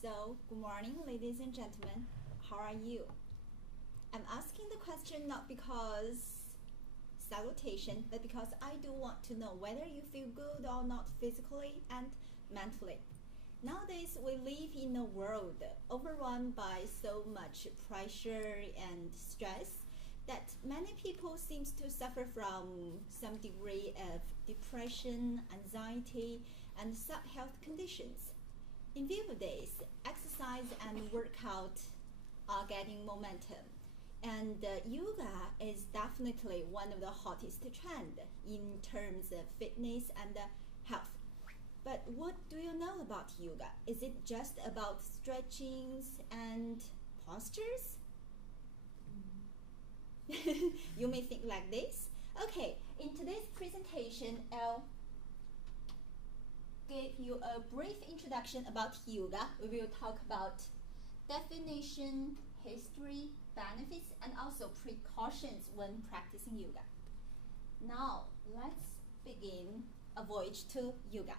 So, good morning, ladies and gentlemen. How are you? I'm asking the question not because salutation, but because I do want to know whether you feel good or not physically and mentally. Nowadays, we live in a world overrun by so much pressure and stress that many people seem to suffer from some degree of depression, anxiety, and sub-health conditions. In view of this, exercise and workout are getting momentum. And yoga is definitely one of the hottest trend in terms of fitness and health. But what do you know about yoga? Is it just about stretchings and postures? You may think like this. Okay, in today's presentation, I'll give you a brief introduction about yoga. We will talk about definition, history, benefits, and also precautions when practicing yoga. Now, let's begin a voyage to yoga.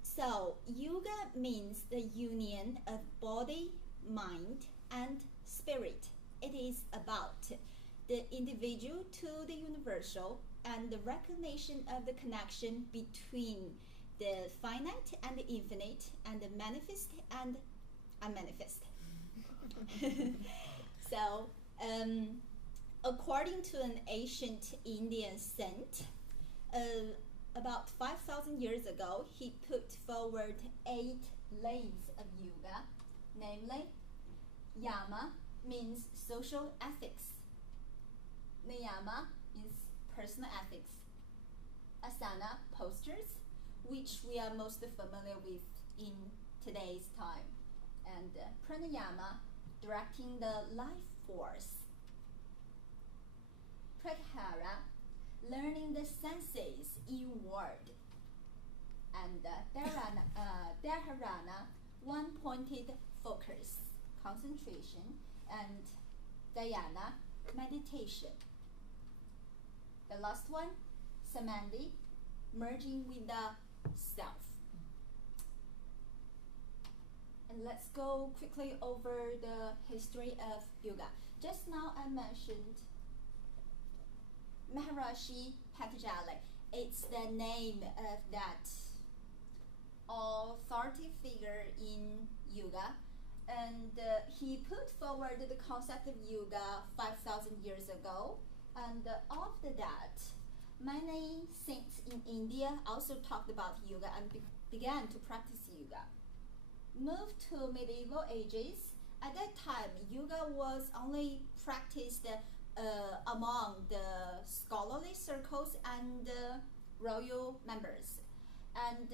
So, yoga means the union of body, mind, and spirit. It is about the individual to the universal and the recognition of the connection between the finite and the infinite and the manifest and unmanifest. So, according to an ancient Indian saint, about 5,000 years ago, he put forward 8 lanes of yoga, namely, yama means social ethics, niyama is personal ethics, asana, postures, which we are most familiar with in today's time, and pranayama, directing the life force, pratyahara, learning the senses inward, and dharana, one-pointed focus, concentration, and dhyana, meditation. The last one, samadhi, merging with the self. And let's go quickly over the history of yoga. Just now I mentioned Maharishi Patanjali. It's the name of that authority figure in yoga. And he put forward the concept of yoga 5,000 years ago. And after that, many saints in India also talked about yoga and began to practice yoga. Moved to medieval ages, at that time, yoga was only practiced among the scholarly circles and royal members. And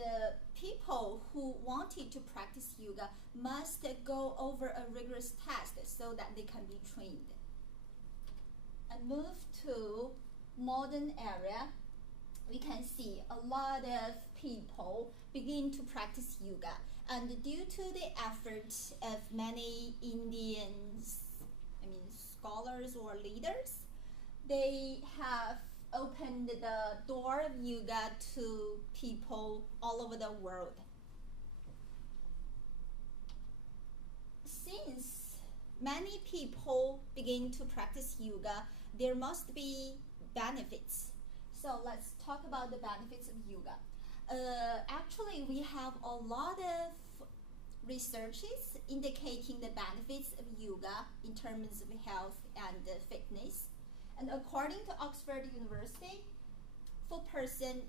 people who wanted to practice yoga must go over a rigorous test so that they can be trained. And move to modern era, we can see a lot of people begin to practice yoga. And due to the efforts of many scholars or leaders, they have opened the door of yoga to people all over the world. Since many people begin to practice yoga, there must be benefits. So let's talk about the benefits of yoga. Actually, we have a lot of researches indicating the benefits of yoga in terms of health and fitness. And according to Oxford University, for persons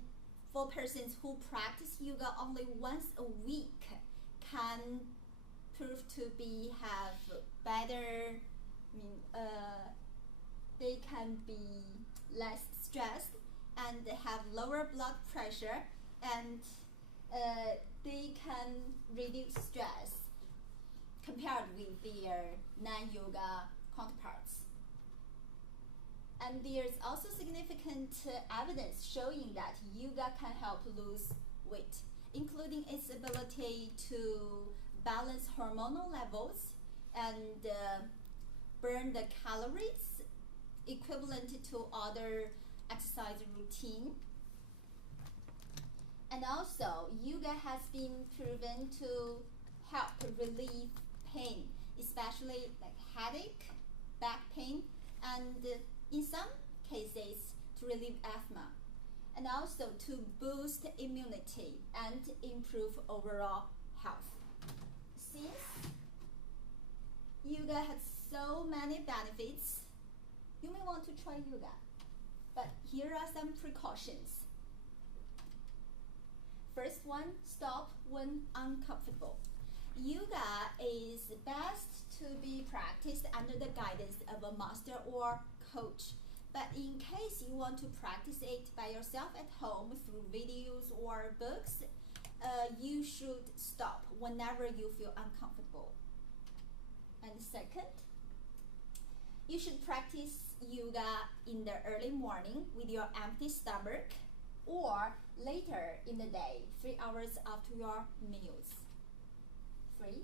who practice yoga only once a week can prove to have better. They can be less stressed and have lower blood pressure, and they can reduce stress compared with their non-yoga counterparts. And there's also significant evidence showing that yoga can help lose weight, including its ability to balance hormonal levels and burn the calories equivalent to other exercise routine. And also, yoga has been proven to help relieve pain, especially like headache, back pain, and in some cases to relieve asthma, and also to boost immunity and improve overall health. Since yoga has so many benefits, you may want to try yoga, but here are some precautions. First one, stop when uncomfortable. Yoga is best to be practiced under the guidance of a master or coach. But in case you want to practice it by yourself at home through videos or books, you should stop whenever you feel uncomfortable. And second, you should practice yoga in the early morning with your empty stomach or later in the day, 3 hours after your meals. 3.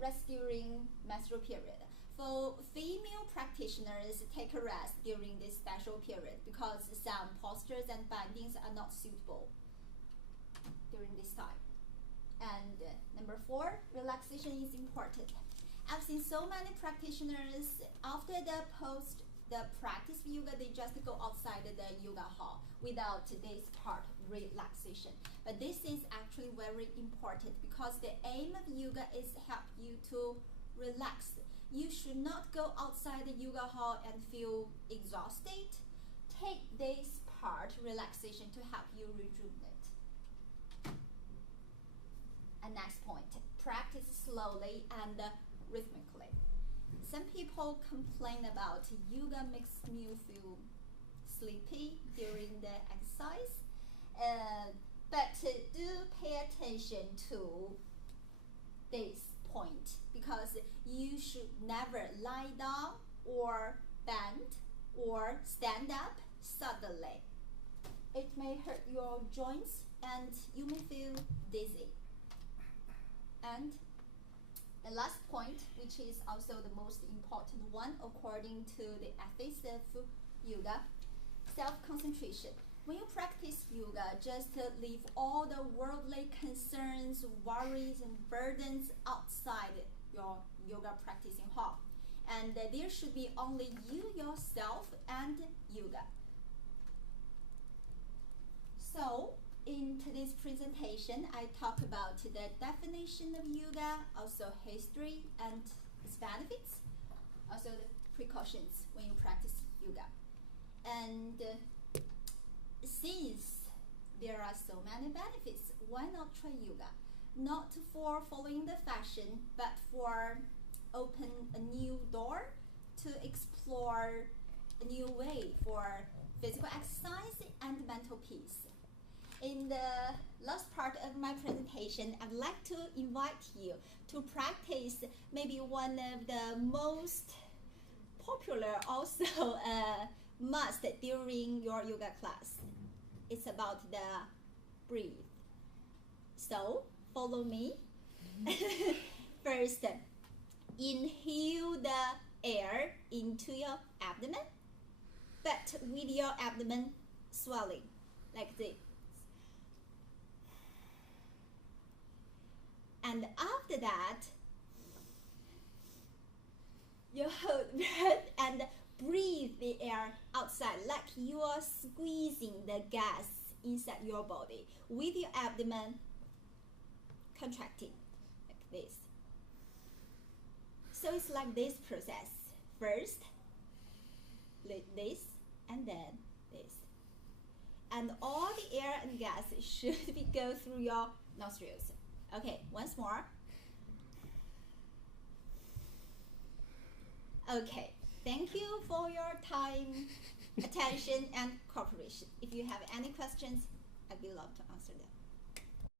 Rest during menstrual period. For female practitioners, take a rest during this special period because some postures and bendings are not suitable during this time. And number 4, relaxation is important. I've seen so many practitioners after the practice of yoga, they just go outside the yoga hall without this part, relaxation. But this is actually very important because the aim of yoga is help you to relax. You should not go outside the yoga hall and feel exhausted. Take this part, relaxation, to help you rejuvenate. And next point, practice slowly and rhythmically. Some people complain about yoga makes me feel sleepy during the exercise, but do pay attention to this point because you should never lie down or bend or stand up suddenly. It may hurt your joints and you may feel dizzy. And the last point, which is also the most important one according to the ethics of yoga, self-concentration. When you practice yoga, just leave all the worldly concerns, worries, and burdens outside your yoga practicing hall. And there should be only you, yourself, and yoga. So, in today's presentation, I talk about the definition of yoga, also history and its benefits, also the precautions when you practice yoga. And since there are so many benefits, why not try yoga? Not for following the fashion, but for open a new door to explore a new way for physical exercise and mental peace. In the last part of my presentation, I'd like to invite you to practice maybe one of the most popular, also must during your yoga class. It's about the breathe. So follow me. First, inhale the air into your abdomen, but with your abdomen swelling like this. And after that, you hold breath and breathe the air outside like you are squeezing the gas inside your body with your abdomen contracting like this. So it's like this process. First, like this, and then this. And all the air and gas should go through your nostrils. Okay, once more. Okay, thank you for your time, attention, and cooperation. If you have any questions, I'd be love to answer them.